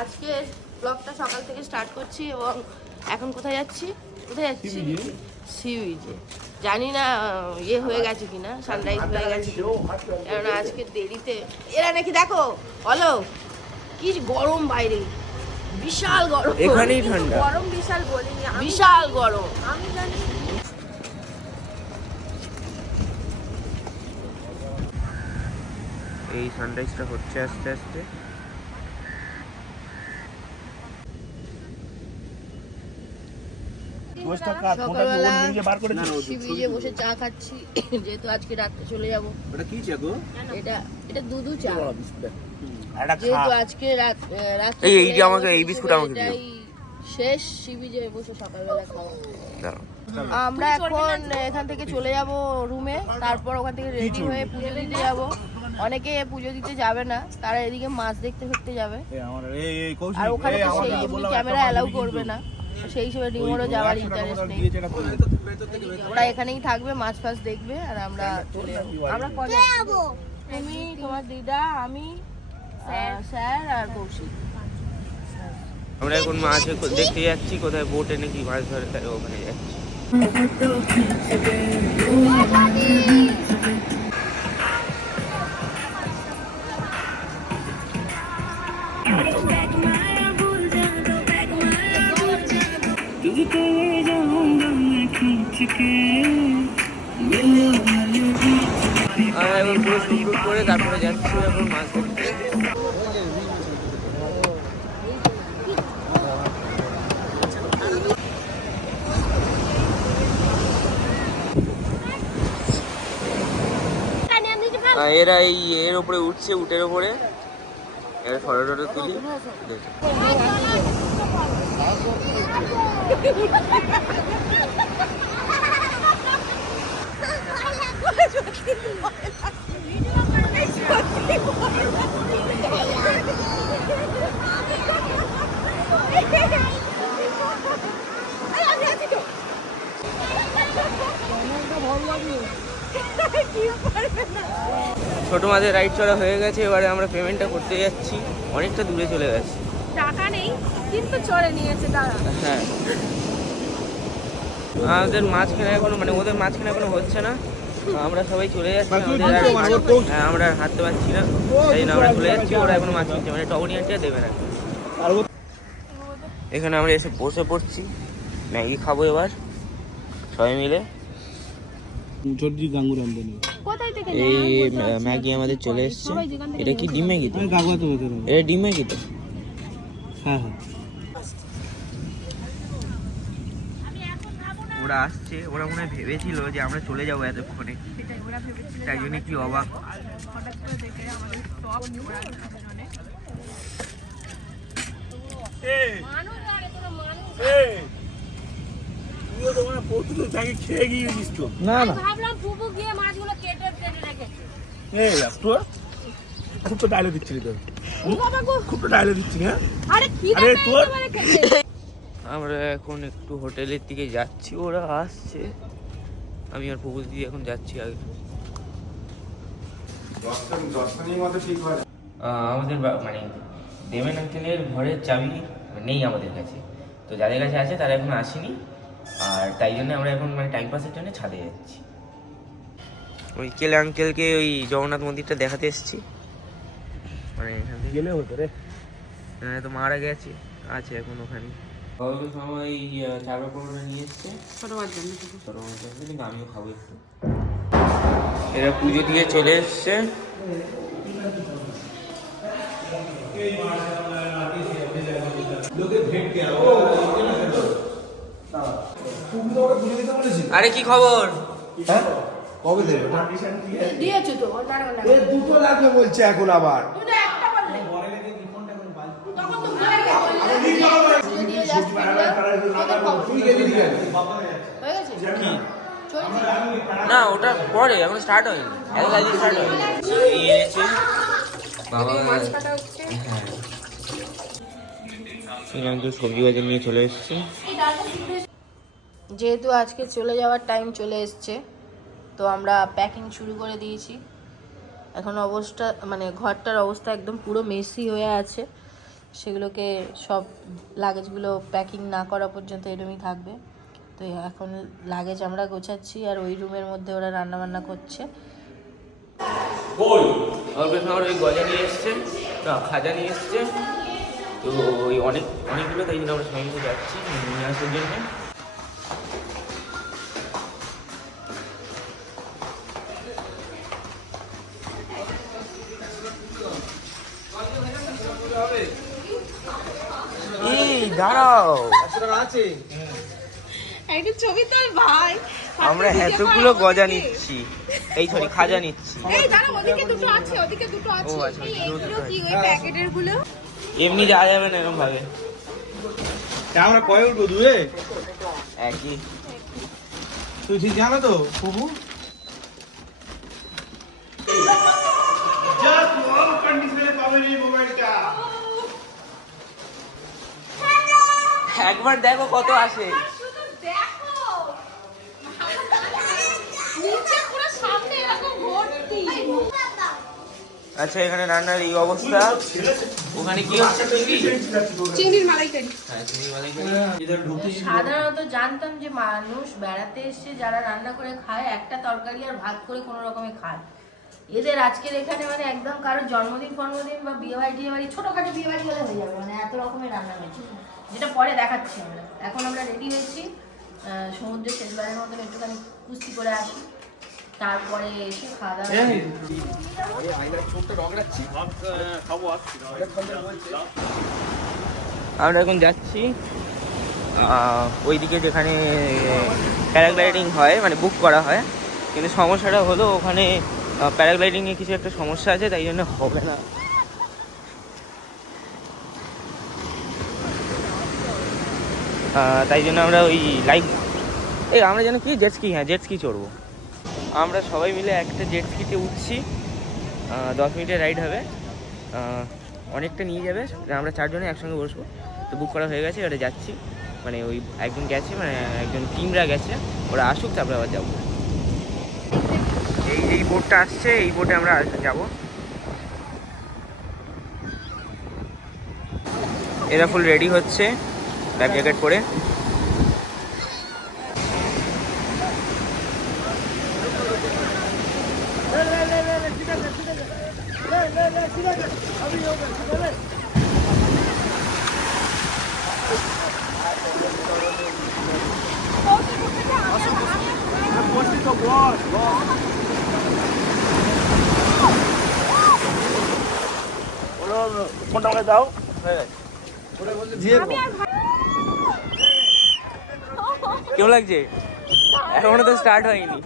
আজকের ব্লগটা সকাল থেকে স্টার্ট করছি এবং এখন কোথায় যাচ্ছি সি বিচে। জানি না ইয়ে হয়ে গেছে কিনা, সানরাইজ হয়ে গেছে কিনা, কেননা আজকে দেরিতে এরা নাকি দেখো বলো কি গরম বাইরে, বিশাল গরম। এখানেই ঠান্ডা, গরম বিশাল বলিনি, বিশাল গরম। আমি জানি এই সানরাইজটা হচ্ছে আস্তে আস্তে। বসে চা খাচ্ছি যেহেতু আজকে রাত্রে চলে যাবো। এটা দুধু চা, যেহেতু আজকে শেষ সি বিচে বসে সকালবেলা খাওয়া। আমরা এখন এখান থেকে চলে যাব রুমে, তারপর ওখান থেকে রেডি হয়ে পুজো দিতে যাব। অনেকে পুজো দিতে যাবে না, তারা এদিকে মাছ দেখতে ফিরতে যাবে, আর ওখানে তো সেই এমনি ক্যামেরা অ্যালাউ করবে না, সেই হিসেবে রিমোরও যাওয়ার ইন্টারেস্ট নেই। ওরা এখানেই থাকবে, মাছ ফাছ দেখবে, আর আমরা চলে যাবো। আমরা কজন যাবো? তুমি, তোমার দিদা, আমি, স্যার আর কৌশিক। আমরা এখন মাছ দেখতে যাচ্ছি, কোথায় বোটে নাকি মাছ ধরে, তাই ওখানে যাচ্ছি। আমরা এখন পুরো শুট করে তারপরে যাচ্ছি এখন মাছ ধরতে। এরা এই এর উপরে উঠছে, উটের উপরে এরা ফটো টটো তুলি। ছোট মাঝে রাইড চড়া হয়ে গেছে, এবারে আমরা পেমেন্টটা করতে যাচ্ছি। অনেকটা দূরে চলে গেছে, টাকা নেই কিন্তু চড়ে নিয়েছে তারা। হ্যাঁ, আমাদের মাঝখানে এখনো মানে ওদের মাঝখানে এখনো হচ্ছে না, আমরা সবাই চলে যাচ্ছি। হ্যাঁ, আমরা হাঁটতে পারছি না, তাই না আমরা চলে যাচ্ছি। ওরা এখনো মাছ কিনছে, মানে টগনিয়ানটা দেবে না। এখানে আমরা এসে বসে পড়ছি, ম্যাগি খাবো এবার সবাই মিলে। এই ম্যাগি আমাদের চলে এসছে। এটা কি ডিম ম্যাগি? এটা ডিম ম্যাগি তো? হ্যাঁ হ্যাঁ। ওরা আসছে, ওরা মনে হয় ভেবেছিল যে আমরা চলে যাবো এতক্ষণে, তাই জন্য কি অবাক। খেয়ে গিয়েছিস তো? না না, ভাবলাম ফুপু গিয়ে মাছগুলো কেটে রেখেছে। এই একটু খুব তো ডায়লগ দিচ্ছিলি তো, খুব তো ডায়লগ দিচ্ছিস। হ্যাঁ, আরে তোর আমরা এখন একটু হোটেলের দিকে যাচ্ছি, ওরা আসছে। আমি আর ফুপু দিদি এখন যাচ্ছি আগে। আমাদের মানে দেবেন আঙ্কেলের ঘরের চাবি নেই আমাদের কাছে, তো যাদের কাছে আছে তারা এখন আসেনি, আর তাই জন্য আমরা এখন মানে টাইম পাসের জন্য ছাদে যাচ্ছি। ওই কেলে আঙ্কেলকে ওই জগন্নাথ মন্দিরটা দেখাতে এসেছি, মানে এখান থেকে গেলে হতো রে, তো মারা গেছে, আছে এখন ওখানে। সবাই চাপড়া পরোটা নিয়ে এসছে ছোট মাছ জন্য, কিন্তু আমিও খাবো একটু। এরা পুজো দিয়ে চলে এসছে। আরে কি খবর? কবে দেবে? দিয়েছো তো, দুটো লাগবে বলছে এখন আবার। না ওটা পরে, এখন স্টার্ট হয়নি, স্টার্ট হয়নি। বাবা সবজি বাজার নিয়ে চলে এসছে। যেহেতু আজকে চলে যাওয়ার টাইম চলে এসছে, তো আমরা প্যাকিং শুরু করে দিয়েছি। এখন অবস্থা মানে ঘরটার অবস্থা একদম পুরো মেসি হয়ে আছে, সেগুলোকে সব লাগেজগুলো প্যাকিং না করা পর্যন্ত এরমই থাকবে। তো এখন লাগেজ আমরা গোছাচ্ছি আর ওই রুমের মধ্যে ওরা রান্নাবান্না করছে। ওই গজা নিয়ে এসছে, খাজা নিয়ে এসছে, তো ওই অনেকগুলো, তাই জন্য আমরা সবাই মিলে যাচ্ছি নিয়ে আসার জন্য। দাঁড়াও, একটা ছবি তোল ভাই। আমরা এতগুলো গজা নিচ্ছি, এই সরি খাজা নিচ্ছি। এই দাঁড়াও, ওদিকে দুটো আছে, ওদিকে দুটো আছে। এইগুলো কি ওই প্যাকেটের গুলো? এমনি যাওয়া যাবে না এরকম ভাবে। আমরা কয়ে উঠবো? দুয়ে একই। তুই ঠিক জানো তো প্রভু? একবার দেখো কত আসে। আচ্ছা, এখানে রান্নার এই অবস্থা। ওখানে কি হচ্ছে? চিংড়ির মালাইকারি। হ্যাঁ, চিংড়ির মালাইকারি। সাধারণত জানতাম যে মানুষ বেড়াতে এসে যারা রান্না করে খায় একটা তরকারি আর ভাত করে কোনো রকমে খায়। এদের আজকের এখানে মানে একদম কারোর জন্মদিন ফন্মদিন বা বিয়ে বাড়ি ছোটখাটো বিয়ে বাড়ি হলে হয়ে যাবে, মানে এত রকমের রান্না হয়েছে, যেটা পরে দেখাচ্ছি আমরা। এখন আমরা রেডি হয়েছি, সমুদ্রের শেষবারের মতন একটুখানি কুস্তি করে আসি, তারপরে এসে খাওয়া দাওয়া। আমরা এখন যাচ্ছি ওইদিকে যেখানে প্যারাগ্লাইডিং হয়, মানে বুক করা হয়, কিন্তু সমস্যাটা হলো ওখানে প্যারাগ্লাইডিংয়ে কিছু একটা সমস্যা আছে, তাই জন্য হবে না। তাই জন্য আমরা ওই আমরা যেন কি জেটস্কি, হ্যাঁ জেটস্কি চড়বো। আমরা সবাই মিলে একটা জেটস্কিতে উঠছি, 10 মিনিটের রাইড হবে, অনেকটা নিয়ে যাবে। আমরা 4 জনে একসঙ্গে বসবো, তো বুক করা হয়ে গেছে, ওটা যাচ্ছি। মানে ওই একজন গেছে, মানে একজন টিমরা গেছে, ওরা আসুক তারপরে আবার যাবো। এই বোটটা আসছে, এই বোটে আমরা যাব। এরা ফুল রেডি হচ্ছে লাইফ জ্যাকেট পরে। ফোনটা দাও, কেমন লাগছে? এখনো তো স্টার্ট হয়নি।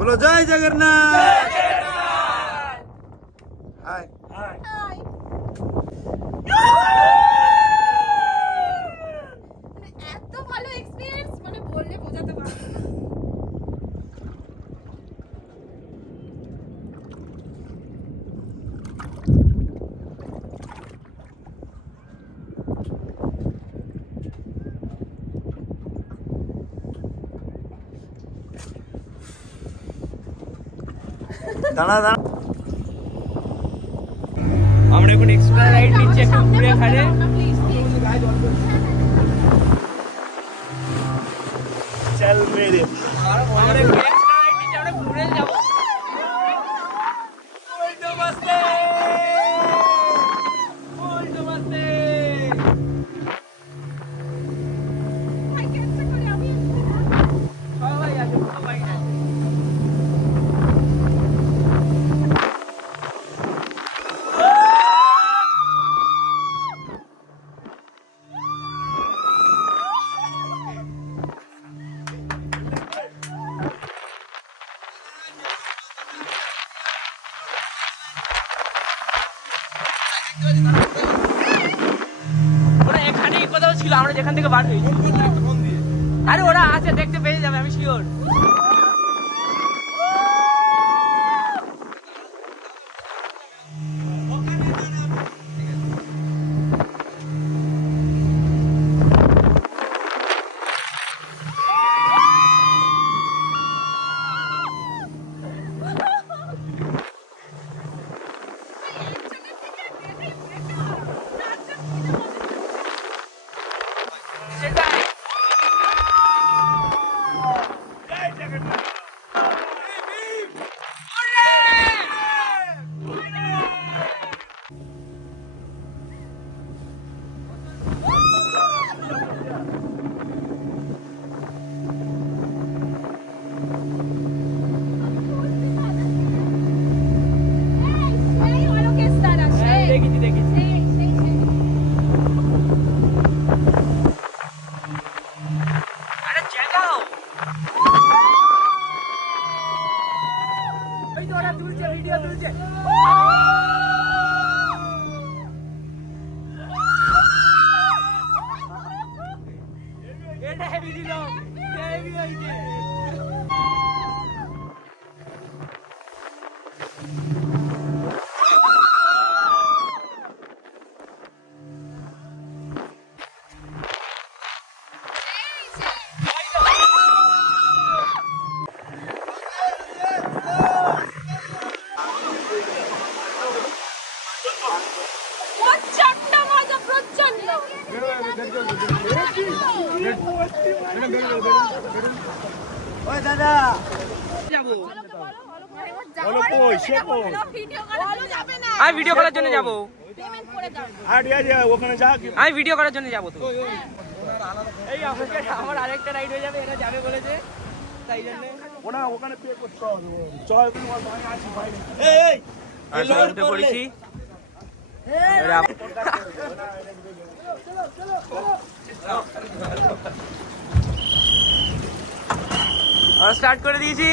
बोलो जय जगन्नाथ। हाय এত ভালো এক্সপেরিয়েন্স মানে বললে বোঝাতে পারবো না। দাঁড়া দাঁড়া। আমরা এখন এক্সট্রা রাইড নিচ্ছি একটু ঘুরে ফেলে। চল মেরে আমরা এক্সট্রা রাইড নিচ্ছি, আমরা ঘুরে যাবো। ওরা এখানেই কোথাও ছিল, আমরা যেখান থেকে বার হই। আরে ওরা আছে, দেখতে পেয়ে যাবে, আমি শিওর। আমি ভিডিও করার জন্য যাবো, আমি ভিডিও করার জন্য যাবো। তো এই আমার আরেকটা রাইড হয়ে যাবে, এরা যাবে বলেছে, তাই জন্য ওখানে পে করতে হবে। উঠে পড়েছি। স্টার্ট করে দিয়েছি।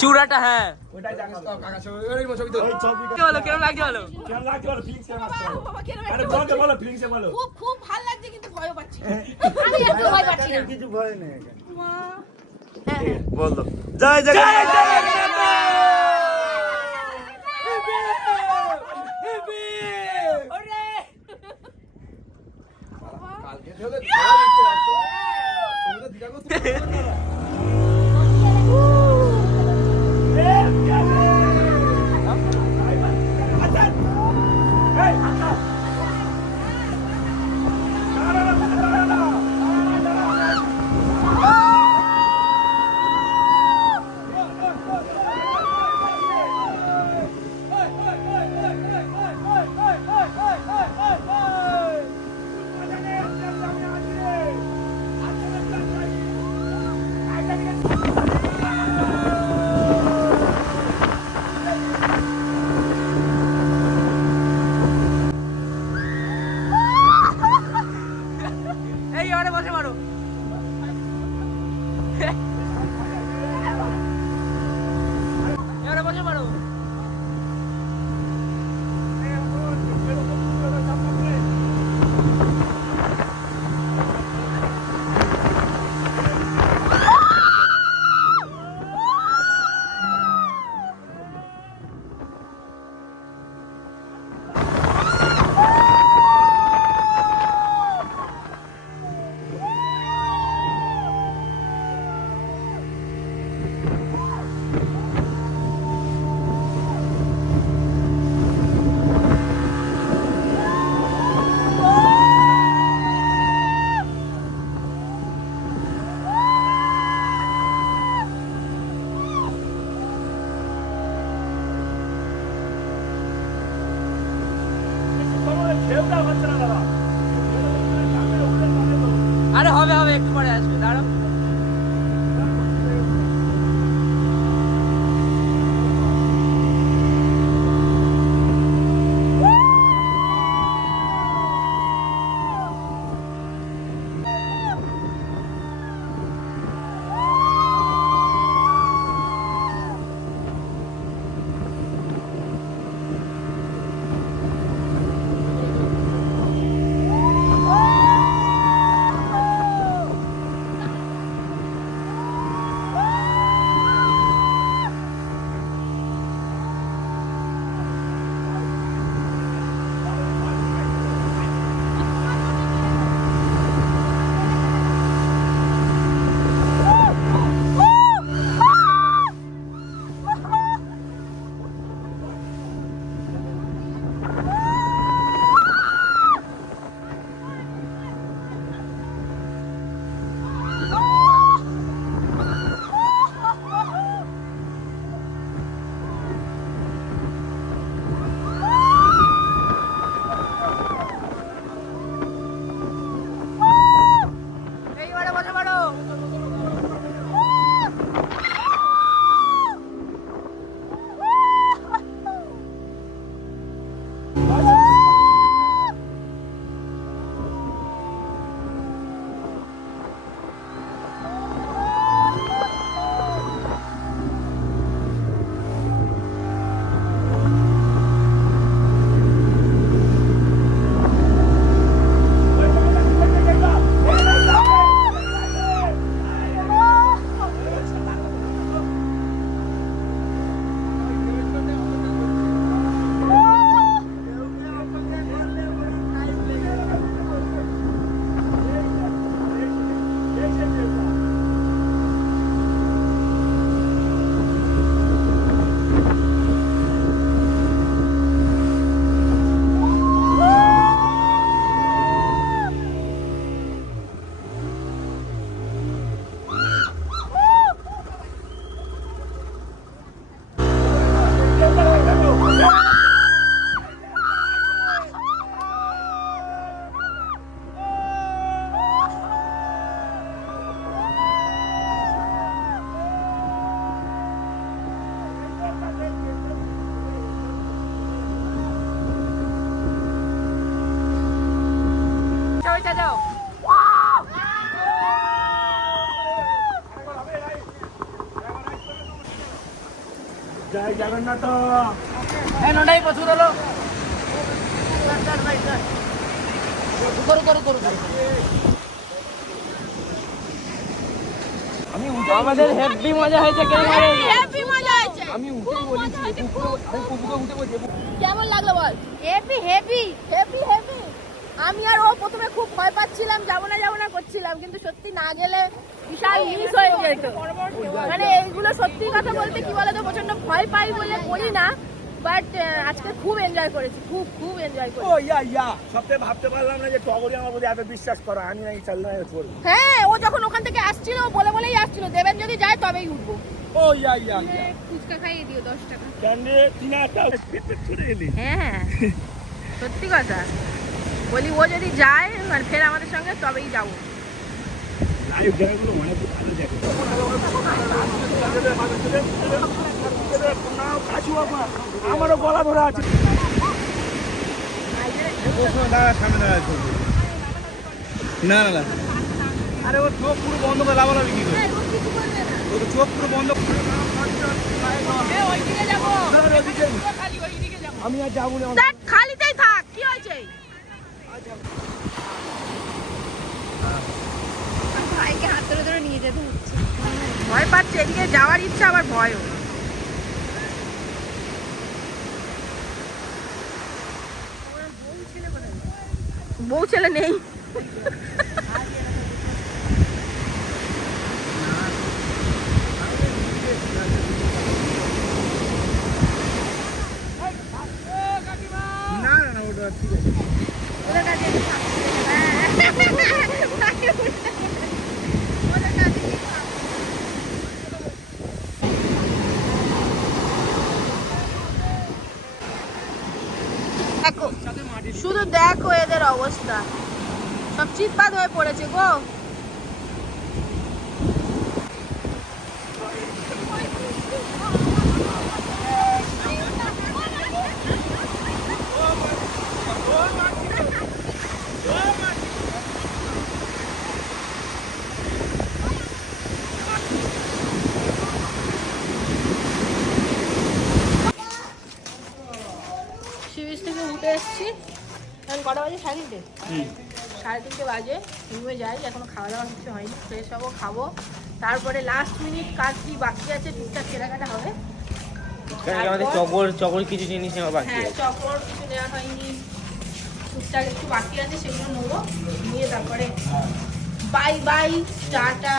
চূড়াটা, হ্যাঁ কেমন লাগছে বলো? খুব ভালো লাগছে, কিন্তু ভয় পাচ্ছি। আমি একটু ভয় পাচ্ছি না। কিছু ভয় নেই। বলো জয় জগন্নাথ। আরে হবে হবে একটু পরে আসবে দাঁড়াও জয় জগন্নাথ এই নটাই প্রচুর হলো আমি আমাদের হেভি মজা হয়েছে হেভি মজা হয়েছে আমি উঠেই বলেছি কুকুরকে উঠে বলছি কেমন লাগলো বল হেভি হেভি হেভি হেভি আমি আর ও প্রথমে খুব ভয় পাচ্ছিলাম, যাবো না করছিলাম, কিন্তু সত্যি না গেলে বিশাল মিস হয়ে যেত। মানে এইগুলো সত্যি কথা বলতে কি বলতো, প্রচন্ড ভয় পাই বলে করি না, বাট আজকে খুব এনজয় করেছি, খুব এনজয় করেছি। ও ইয়া সবথেকে ভাবতে পারলাম না যে টগরি আমার প্রতি এত বিশ্বাস করো, আমি নাকি চাল্লা করবো। হ্যাঁ, ও যখন ওখান থেকে আসছিল বলেই আসছিল দেবেন যদি যায় তবেই উঠবো। ও ইয়া ফুচকা খাইয়ে দিও 10 টাকা। ক্যান্ডি 3 পেট ছুটে এলি। হ্যাঁ সত্যি কথা বলি, ও যদি যায় আর ফের আমাদের সঙ্গে তবেই যাবো। লাইভ জায়গাগুলো অনেক ভালো জায়গা। আমারও গলা ধরা আছে। না আরে ও চোখ পুরো বন্ধ করে লাভালাভি কি করে? ও তো চোখ পুরো বন্ধ করে। আমি আর যাবো না, খালিতেই থাক, কি হয়েছে? ভাইকে হাত ধরে নিয়ে যেতে হচ্ছে, ভয় পাচ্ছে, এদিকে যাওয়ার ইচ্ছা আবার ভয়ও। বউ ছেলে নেই। না ওটা ঠিক আছে। দেখো শুধু দেখো এদের অবস্থা, সব চিৎপাত হয়ে পড়েছে গো। সিরিজ থেকে উঠে এসেছি, এখন কটা বাজে? 3:30। 3:30 বাজে, রুমে যাই, এখনো খাওয়া দাওয়া কিছু হয়নি, ফ্রেশ হবো, খাবো, তারপরে লাস্ট মিনিট কাজ কি বাকি আছে টুকটাক কেনাকাটা হবে। আমাদের চকর কিছু জিনিস নেওয়া বাকি হ্যাঁ, আছে। চকর কিছু নেওয়া হয়নি, টুকটাক একটু বাকি আছে, সেগুলো নেবো, নিয়ে তারপরে বাই টাটা।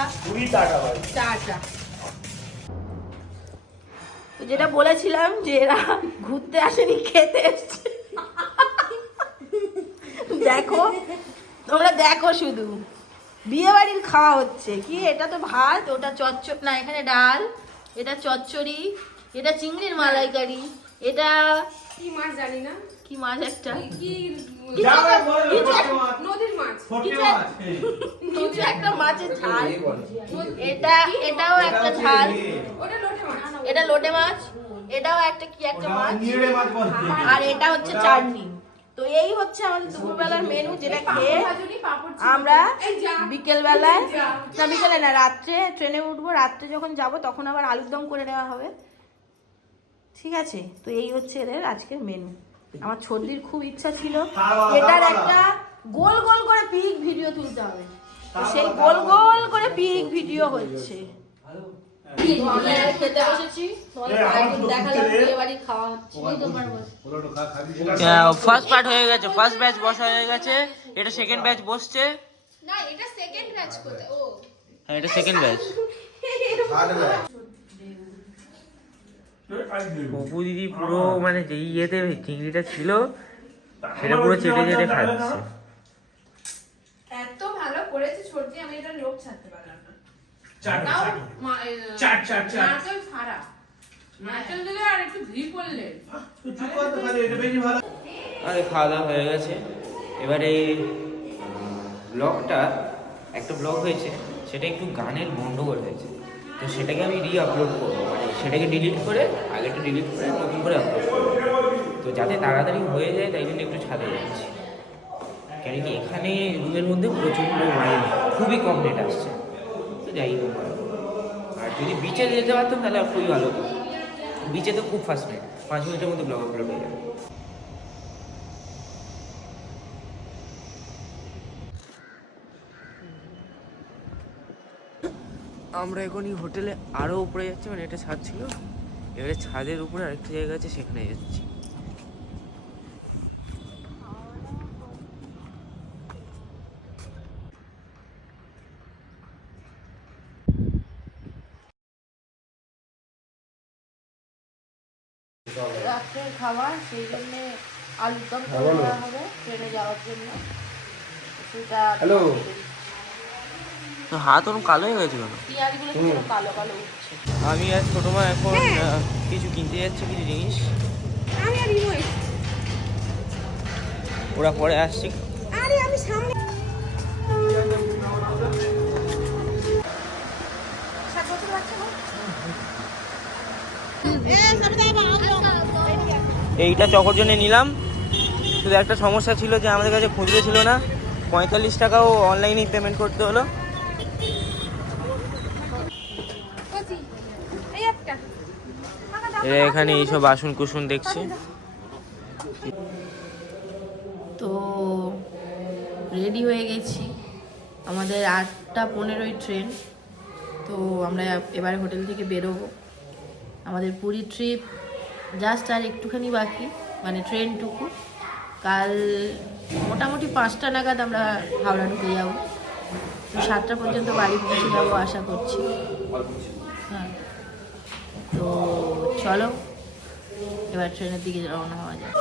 তো যেটা বলেছিলাম যে এরা ঘুরতে আসেনি, খেতে এসছে। দেখো তোমরা দেখো, শুধু বিয়ে বাড়ির খাওয়া হচ্ছে কি। এটা তো ভাত, ওটা চচ্চড়ি, না এখানে ডাল, এটা চচ্চড়ি, এটা চিংড়ির মালাইকারি, এটা কি মাছ জানি না, কি মাছ একটা নদীর মাছ, কিছু একটা মাছের ঝাল, এটাও একটা ঝাল, ওটা লোটে মাছ, এটা লোটে মাছ, এটাও একটা কি একটা মাছ, আর এটা হচ্ছে চাটনি। তো এই হচ্ছে আমাদের দুপুরবেলার মেনু, যেটা খেয়ে আমরা বিকেলে না রাত্রে ট্রেনে উঠবো, রাত্রে যখন যাব তখন আবার আলুর দম করে নেওয়া হবে, ঠিক আছে। তো এই হচ্ছে এদের আজকের মেনু। আমার ছোটদির খুব ইচ্ছা ছিল এটার একটা গোল গোল করে পিক ভিডিও তুলতে হবে, তো সেই গোল গোল করে পিক ভিডিও হচ্ছে। খেতে বসেছি, দেখালাম বিয়ে বাড়ির খাওয়া হচ্ছে। ফার্স্ট পার্ট হয়ে গেছে, ফার্স্ট ব্যাচ বসা হয়ে গেছে, এটা সেকেন্ড ব্যাচ বসছে। না এটা সেকেন্ড ব্যাচ কোথায়? ও হ্যাঁ এটা সেকেন্ড ব্যাচ। অপু দিদি পুরো মানে যেই ইয়েতে চিংড়িটা ছিল সেটা পুরো চেটে খাচ্ছে। এত ভালো করেছে সর্দি, আমি এটা লোক ছাড়তে পারলাম না। চাট নারকেল ফাড়া, নারকেল দিলে আর একটু ঘি করলে। আমাদের খাওয়া দাওয়া হয়ে গেছে, এবারে ব্লগটা একটা ব্লগ হয়েছে, সেটা একটু গানের গন্ডগোল হয়েছে, তো সেটাকে আমি আপলোড করবো, মানে সেটাকে ডিলিট করে আগেটা ডিলিট করে নতুন করে আপলোড করবো। তো যাতে তাড়াতাড়ি হয়ে যায় তাই জন্য একটু ছাদে যাচ্ছি, কেন কি এখানে রুমের মধ্যে প্রচণ্ড মানে খুবই কম নেট আসছে। তো যাই হোক, আর যদি বিচে যেতে পারতাম তাহলে খুবই ভালো হতো। বিচে তো খুব ফাস্ট নেট, 5 মিনিটের মধ্যে ব্লগ আপলোড হয়ে যাবে। আমরা এখন এই হোটেলে আরও উপরে যাচ্ছি, মানে এটা ছাদ ছিল, এবারে ছাদের উপরে আরেকটা জায়গা আছে সেখানে যাচ্ছি। রাত্রের খাবার, সেই জন্য আলুর দম করা হবে ট্রেনে যাওয়ার জন্য। সেটা হ্যালো। তো হাত ওরকম কালো হয়ে গেছে কেন? পেঁয়াজগুলো কিরকম কালো কালো উঠছে। আমি আর ছোট মা এখন কিছু কিনতে যাচ্ছি, কিছু জিনিস। ওরা পরে আসছি। এইটা চকর জন্য নিলাম, শুধু একটা সমস্যা ছিল যে আমাদের কাছে খুচরো ছিল না, 45 টাকাও অনলাইনেই পেমেন্ট করতে হলো। এখানে এইসব বাসন কুসুন দেখছি। তো রেডি হয়ে গেছি, আমাদের 8:15 ট্রেন। তো আমরা এবারে হোটেল থেকে বেরোবো। আমাদের পুরী ট্রিপ জাস্ট আর একটুখানি বাকি, মানে ট্রেনটুকু। কাল মোটামুটি 5টা নাগাদ আমরা হাওড়া ঢুকে যাবো। তো 7টা পর্যন্ত বাড়ি পৌঁছে যাবো আশা করছি। হ্যাঁ, তো চলো এবার ট্রেনের দিকে রওনা হওয়া যায়।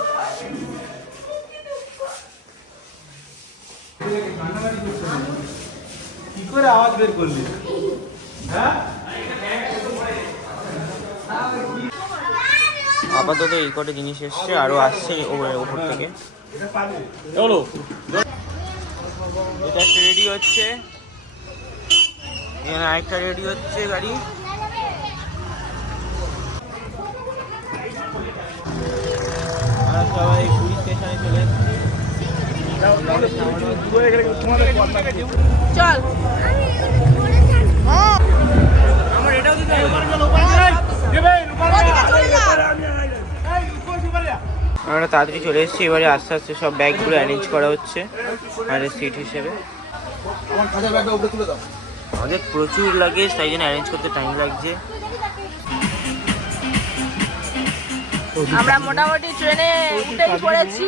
কি করে আওয়াজ বের করলি? হ্যাঁ, আপাতত এই কটা জিনিস এসছে, আরো আসছে ওপর থেকে। চলো, এটা একটা রেডি হচ্ছে, এখানে আরেকটা রেডি হচ্ছে গাড়ি। আমরা সবাই পুরী স্টেশনে চলে এসেছি। চল আমার এটাও দিতে হবে। আমরা তাড়াতাড়ি চলে এসেছি, এবারে আস্তে আস্তে সব ব্যাগগুলো অ্যারেঞ্জ করা হচ্ছে আমাদের সিট হিসেবে। আমাদের প্রচুর লাগেজ, তাই জন্য অ্যারেঞ্জ করতে টাইম লাগছে। আমরা মোটামুটি ট্রেনে উঠেই পড়েছি।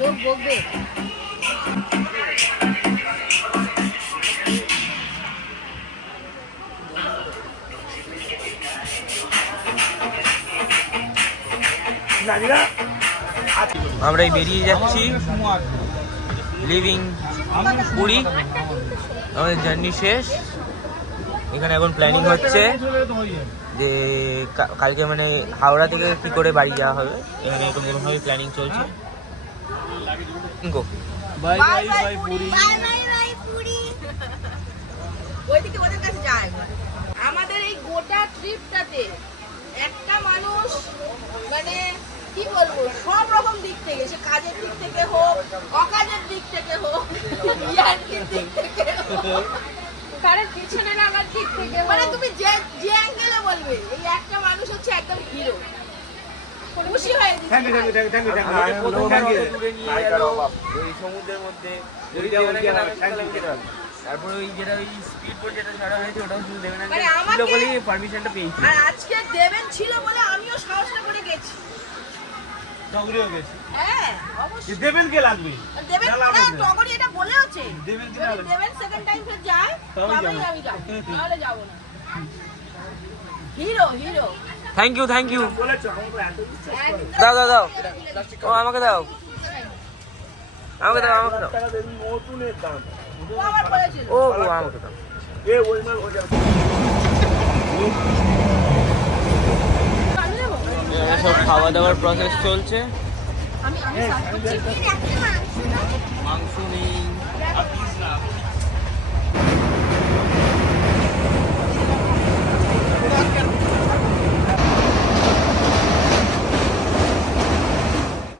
লোক বকবে। আমরাই বেরিয়ে যাচ্ছি, লিভিং পুরী। আমাদের জার্নি শেষ। এখানে এখন প্ল্যানিং হচ্ছে যে কালকে মানে হাওড়া থেকে কি করে বাড়ি যাওয়া হবে। এখানে এখন যেভাবে প্ল্যানিং চলছে। Bye bye bye Puri. ওইদিকে ওদের কাছে যায়। আমাদের এই গোটা ট্রিপটাতে একটা মানুষ মানে কি বলবো, সব রকম দিক থেকে, সে কাজের দিক থেকে হোক, অকাজের দিক থেকে হোক, ইয়ার্কির দিক থেকে হোক, তার পিছনে লাগার দিক থেকে, মানে তুমি যে অ্যাঙ্গেলে বলবে, এই একটা মানুষ হচ্ছে একদম হিরো। খুশি হয়ে দিচ্ছি। Thank you thank you thank you thank you প্রথমবার অত দূরে নিয়ে গেল ওই সমুদ্রের মধ্যে। তারপরে ওই যেটা ওই স্পিড বোট যেটা ছাড়া হয়েছে ওটাও শুধু দেবেন ছিল বলেই পারমিশনটা পেয়েছি। আর আজকে দেবেন ছিল বলে আমিও সাহসটা করে গেছি। টগরিও গেছি। হ্যাঁ অবশ্যই। দেবেন কে লাগবে? দেবেন না, টগরি এটা বলেওছে। দেবেন কে যদি লাগবে? দেবেন সেকেন্ড টাইম ফের যায় তবেই আমি যাব, নাহলে যাব না। Hero hero. Thank you thank you. দাও দাও দাও, ও আমাকে দাও, আমাকে দাও, আমাকে দাও। নতুনের দাম। ও আবার বলেছিল। ও আমাকে দাও। এ ওই মাল হয়ে যাবে। সব খাওয়া দাওয়ার প্রসেস চলছে। আমি সার্চ করছি।